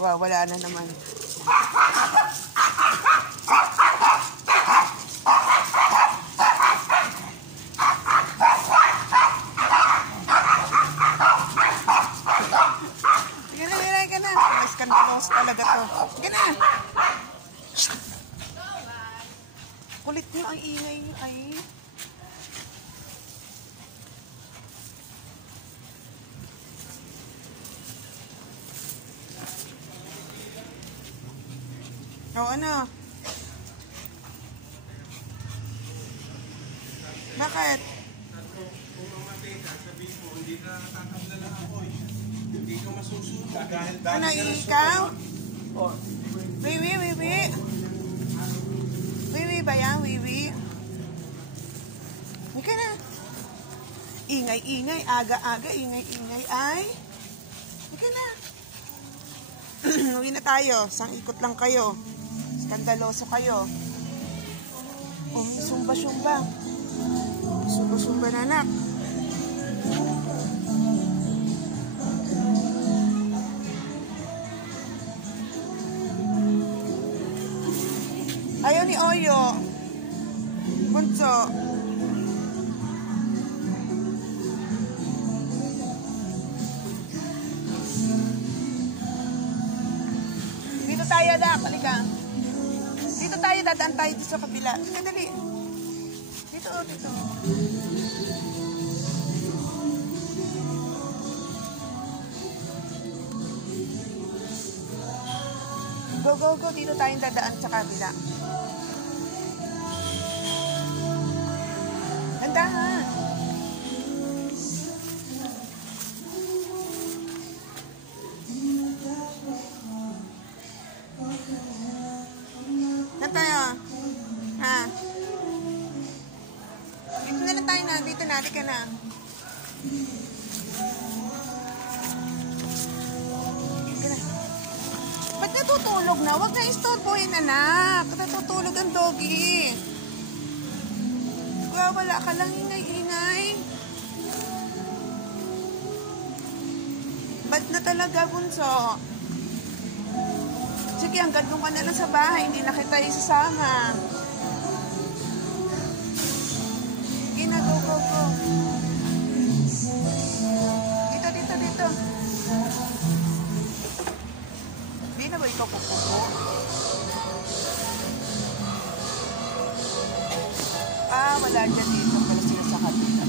Wow, wala na naman. Sige na. Mas kantos talaga to. Sige na. Kulit niyo ang ingay niyo ay. O ano? Bakit? Kung mamatay ka, sabihin mo, hindi ka tatabla lang ako. Hindi ka masusuka dahil ano, ikaw? Wiwi. Wiwi ba yan? Wiwi? Hindi na. Ingay. Aga. Ingay. Ay. Hindi na. Uwi na tayo. Isang ikot lang kayo. Skandaloso kayo. Oh, sumba. Sumba na, anak. Ayaw ni Oyo. Bunso. Dito tayo, Dak. Halika. Dito tayo, dadaan tayo dito sa kabila. Dali. Dito. Go. Dito tayong dadaan sa kabila. Andahan. Saan tayo? Ha? Dito na lang tayo na. Dito na. Halika na. Ba't natutulog na? Huwag na istorbohin, anak. Natutulog ang doggy. Wala ka lang ingay. Ba't na talaga, bunso? Sige, hanggang doon ka na lang sa bahay. Hindi na kita isasama. Sige na, go. Dito. Hindi na ba ikaw pupupo? Wala dyan dito pala sila sa kabila.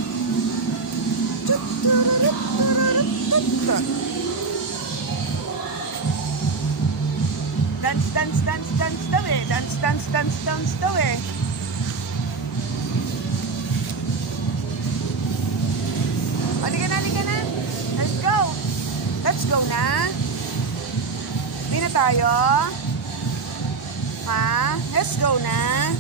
Dance daw eh. Halika na. Let's go na. Hindi na tayo. Ha? Let's go na.